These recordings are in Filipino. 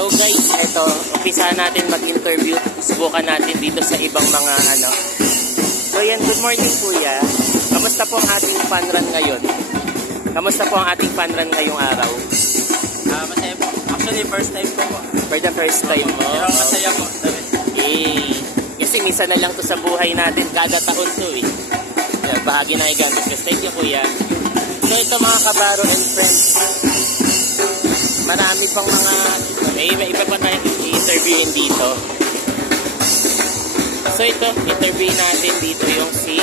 So guys, eto, umpisa natin mag-interview. Subukan natin dito sa ibang mga ano. So yan, good morning kuya. Kamusta po ang ating fun run ngayon? Kamusta po ang ating fun run ngayong araw? Masaya po. Actually, first time ko po. For the first time mo? Pero masaya po. Eh, kasi minsan na lang to sa buhay natin. Kada taon to eh. Bahagi na Gigantes Fest. Thank you kuya. So ito mga kabaro and friends. Marami pang mga, may iba pa tayong i-interviewin dito. So ito, interview natin dito yung si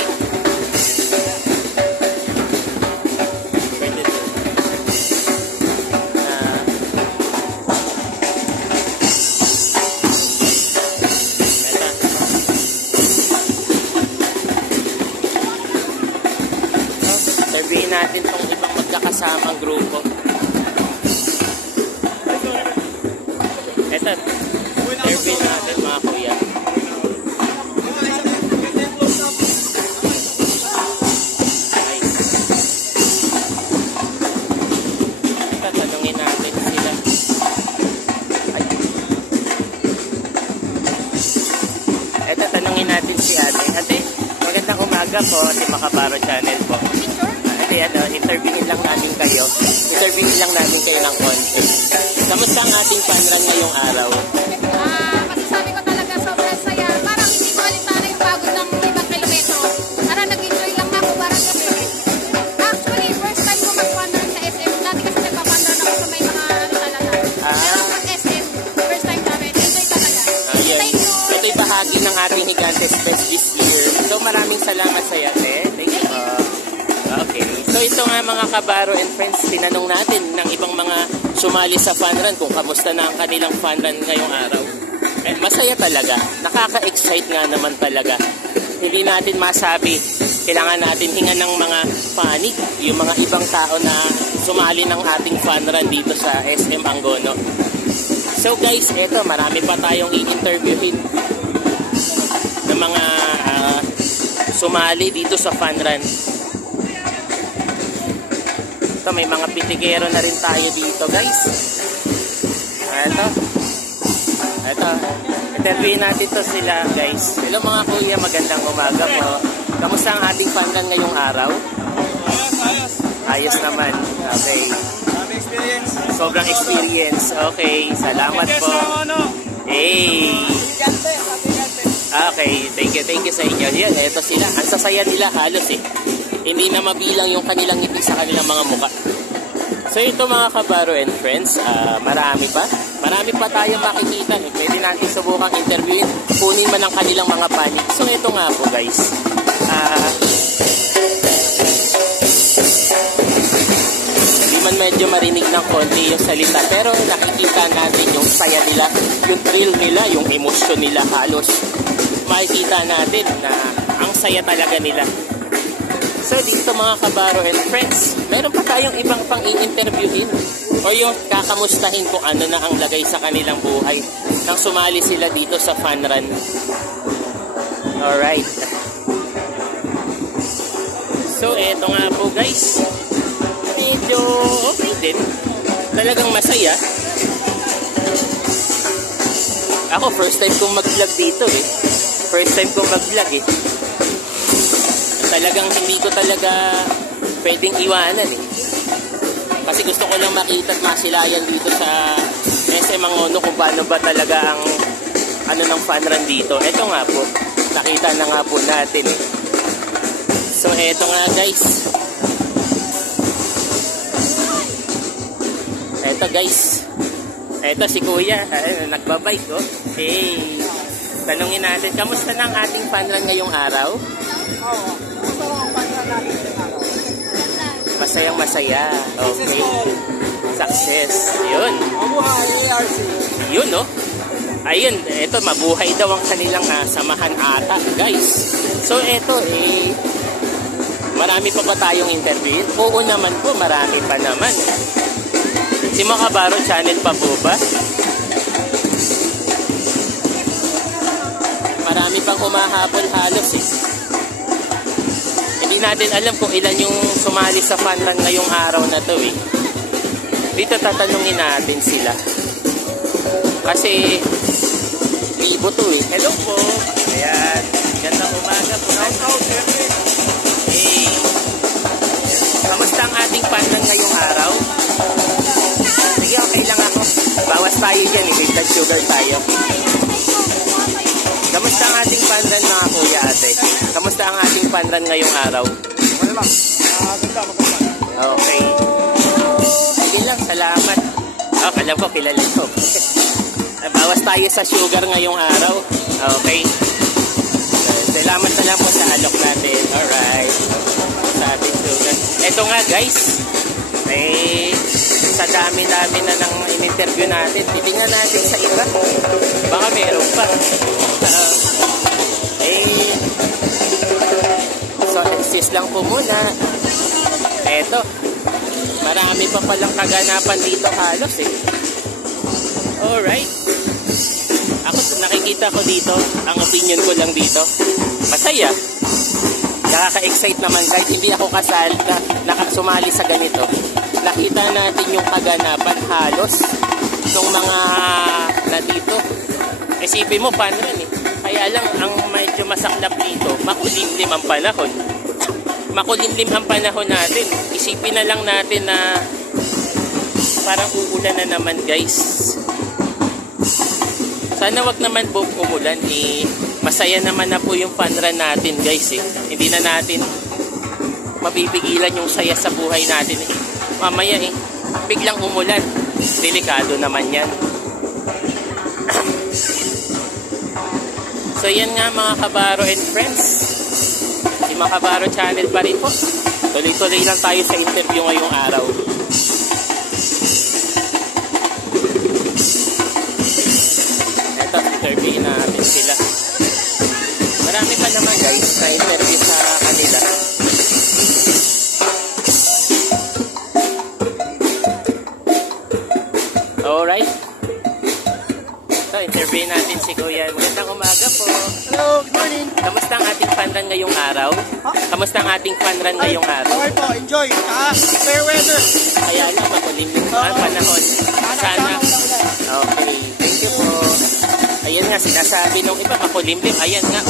interviewin natin tong ibang magkakasamang grupo. Ito, interview natin mga kuya. Ay. Ito, tanungin natin sila. Ay. Ito, tanungin natin si ate. Ate, magandang umaga po, si Makabaro Channel po. Ate, interviewin lang namin kayo. Interviewin lang namin kayo ng konti. Kamusta ang ating fun run ngayong araw? Masasabi ko talaga sobrang saya. Parang hindi ko alintana yung pagod ng 5 kilometro. Parang nag-enjoy lang ako. Parang actually, first time ko mag-fun run sa SM. Dati kasi nagpa-fun run ako sa may mga ano talaga. Pero pag SM, first time namin. Enjoy talaga. Thank you. Ito'y bahagi ng ating Gigantes Fest this year. So maraming salamat sa iyo, ate. Thank you. Okay. So ito nga mga kabaro and friends, tinanong natin ng ibang mga sumali sa fun run kung kamusta na ang kanilang fun run ngayong araw. Eh, masaya talaga. Nakaka-excite nga naman talaga. Hindi natin masabi. Kailangan natin hingan ng mga panig, yung mga ibang tao na sumali ng ating fun run dito sa SM Angono. So guys, eto, marami pa tayong i-interviewin ng mga sumali dito sa fun run. Ito, may mga pitikero na rin tayo dito guys. Ito, interviewin natin to sila guys. Hello mga kuya, magandang umaga po. Kamusta ang ating fun run ngayong araw? Ayos. Ayos naman. Okay. Experience. Sobrang experience. Okay, salamat po. Hey. Okay, thank you sa inyo. Yan, ito sila. Ang sasaya nila halos eh. Hindi na mabilang yung kanilang ngiti sa kanilang mga muka. So ito mga kabaro and friends, marami pa tayong makikita. Pwede natin subukang interviewin, kunin man ang kanilang mga panig. So ito nga po guys, hindi man medyo marinig ng konti yung salita, pero nakikita natin yung saya nila, yung thrill nila, yung emosyon nila halos. Makikita natin na ang saya talaga nila. So dito mga kabaro and friends, meron pa tayong ibang pang i-interviewin o yung kakamustahin kung ano na ang lagay sa kanilang buhay nang sumali sila dito sa fun run. Alright. So eto nga po guys, medyo okay din. Talagang masaya. Ako first time kong mag-vlog dito eh. First time kong mag-vlog eh. Talagang hindi ko talaga pwedeng iwanan eh. Kasi gusto ko lang makita at masilayan dito sa SM Angono kung paano ba talaga ang ano ng fun run dito. Ito nga po, nakita na nga po natin eh. So eto nga guys. Eto guys. Eto si kuya, nagbabike oh. Hey. Tanungin natin, kamusta na ang ating fun run ngayong araw? Oo. Masayang masaya. Okay. Success. Yun. Mabuhay ARC. Yun no. Ayun, eto mabuhay daw ang kanilang samahan ata, guys. So eto marami pa ba tayong interview? Oo naman po, marami pa naman. Si Makabaro Channel pa po ba? Marami pang humahabol halos eh. Hindi natin alam kung ilan yung sumali sa fun run ngayong araw na to eh. Dito tatanungin natin sila. Kasi libo to eh. Hello po. Ayan. Gandang umaga po. Hey. Kamusta ang ating pandan ngayong araw? Sige, okay lang ako. Bawas tayo dyan eh. May blood sugar tayo. Kamusta ang ating pandan mga kuya ate? Kamusta ang ating pandan ngayong araw? Ano lang? Ganda, maganda. Okay. Sige lang, salamat. Oh, alam ko, kilala ko. Bawas tayo sa sugar ngayong araw. Okay. Salamat na lang po sa alok natin. Alright. Sa ating sugar. Ito nga guys. Sa dami-dami na ng in-interview natin. Titingnan natin sa iba. Baka meron pa. So, insist lang po muna. Eto. Marami pa palang kaganapan dito halos eh. Alright. Ako nakikita ko dito, ang opinion ko lang dito, masaya. Nakaka-excite naman kahit hindi ako kasal na nakasumali sa ganito. Nakita natin yung kaganapan halos ng mga na dito. Isipin mo paano yun eh. Kaya lang ang medyo masaklap dito, makulimlim ang panahon. Makulimlim ang panahon natin. Isipin na lang natin na parang uulan na naman guys. Sana wag naman po umulan eh. Masaya naman na po yung panran natin guys eh. Hindi na natin mapipigilan yung saya sa buhay natin eh. Mamaya eh, biglang umulan. Delikado naman yan. So yan nga mga kabaro and friends. Si mga kabaro channel pa rin po. Tuloy-tuloy lang tayo sa interview ngayong araw. Ito, interview natin sila. Marami pa naman guys na interview sa kanila. Alright. So, interview natin si Kuya. Magandang umaga po. Hello, good morning. Kamusta ang ating panran ngayong araw? Kamusta ang ating panran ngayong araw? Okay po, enjoy. Fair weather. Kaya lang, makulimlim ang panahon. Sana. Okay, thank you po. Ayan nga, sinasabi nung iba, makulimlim. Ayan nga,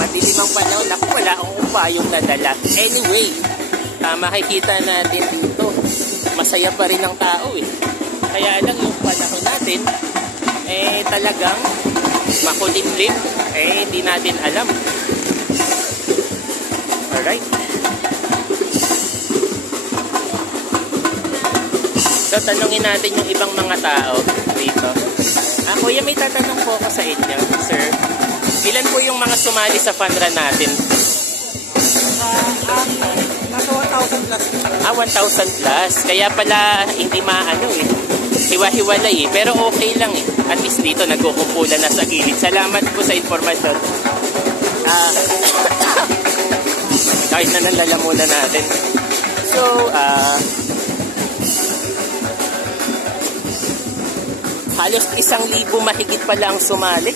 madilim ang panahon. Naku, wala akong upayong nadala. Anyway, makikita natin dito, masaya pa rin ang tao eh. Kaya lang yung panahon natin, talagang makulimlim. Hindi natin alam. Alright. So, tanungin natin yung ibang mga tao dito. Kuya, may tatanong po ako sa inyo, sir. Ilan po yung mga sumali sa fundraan natin? Nasa 1,000 plus. 1,000 plus. Kaya pala hindi maano eh. Hiwa-hiwalay eh. Pero okay lang eh. At least dito nagkukumpulan na sa gilid. Salamat po sa informasyon. Kahit na nalalamunan natin. So, halos 1,000 mahigit pala ang sumali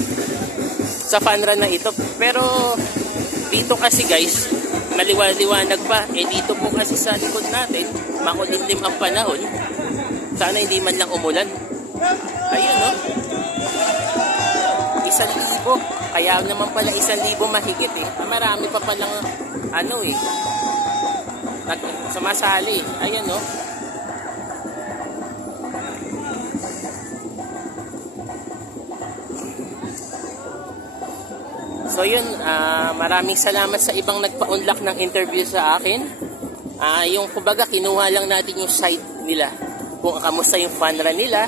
sa fundraan na ito. Pero dito kasi guys, maliwanag pa. Dito po kasi sa likod natin, makulimlim ang panahon. Sana hindi man lang umulan. Ayun no. 1,000. Kaya naman pala 1,000 mahigit eh. Marami pa palang ano eh. Sumasali. Ayun no. So yun, maraming salamat sa ibang nagpa-unlock ng interview sa akin. Yung kumbaga kinuha lang natin yung site nila. Kung kamusta yung fundraan nila,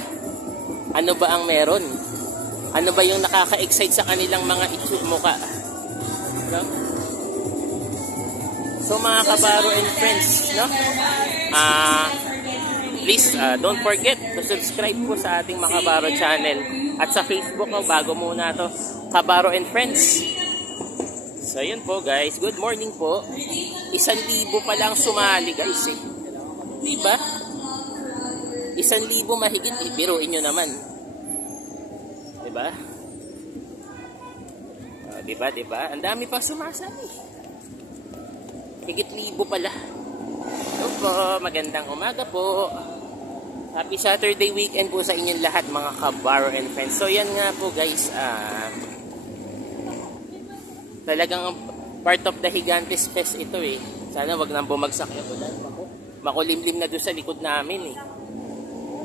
ano ba ang meron? Ano ba yung nakaka-excite sa kanilang mga mukha? No? So mga kabaro and friends, no? Please, don't forget to subscribe po sa ating mga kabaro channel. At sa Facebook, bago muna to, Kabaro and Friends. So yun po guys, good morning po. 1,000 pa lang sumali guys eh. Diba? 1,000 mahigit eh. Biruin nyo naman. Diba? Diba? Ang dami pang sumasali. Higit 1,000 pala. Hello po, magandang umaga po. Happy Saturday weekend po sa inyong lahat mga kabaro and friends. So yan nga po guys, talagang part of the Gigantes Fest ito eh. Sana wag nang bumagsak yung ulan. Makulimlim na doon sa likod namin eh.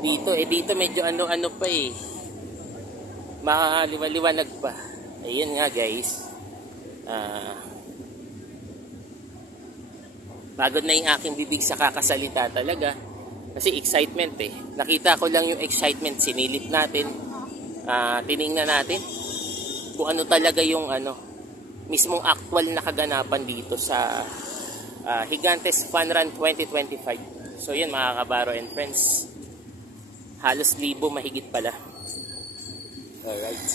Dito medyo ano pa eh. Makaliwaliwanag pa. Ayun nga guys. Pagod na yung aking bibig sa kakasalita talaga. Kasi excitement eh. Nakita ko lang yung excitement. Sinilip natin. Tiningnan natin kung ano talaga yung mismong actual na kaganapan dito sa Gigantes Fun Run 2025. So yan mga kabaro and friends. Halos 1,000 mahigit pala. Alright.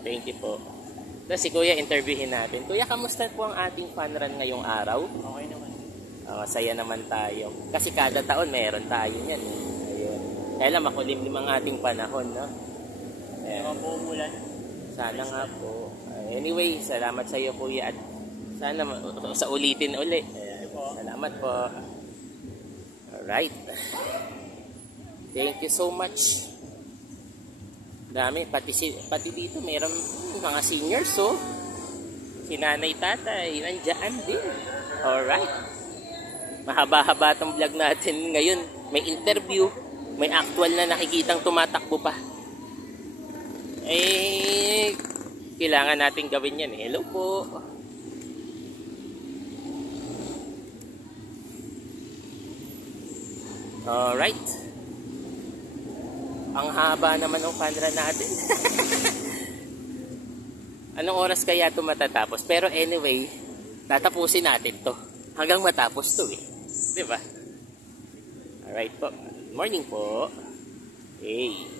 Thank you po. Tapos si Kuya interviewin natin. Kuya, kamusta po ang ating fun run ngayong araw? Okay naman. Masaya naman tayo. Kasi kada taon meron tayo yan. Ayun. Kaya lang makulimlim ang ating panahon, no? Naman po umulan. Sana nga po. Anyway, salamat sa iyo Kuya at sana sa ulitin uli. Salamat po. Alright. Thank you so much. Dami, pati dito mayroon mga seniors, so si nanay tatay nandiyan din. Alright. Mahaba-haba itong vlog natin ngayon. May interview, may actual na nakikitang tumatakbo pa. Kailangan natin gawin yan. Hello po. Alright. Ang haba naman ng fun run natin. Anong oras kaya ito matatapos? Pero anyway, tatapusin natin to. Hanggang matapos to eh. Diba? Alright po. Good morning po. Hey.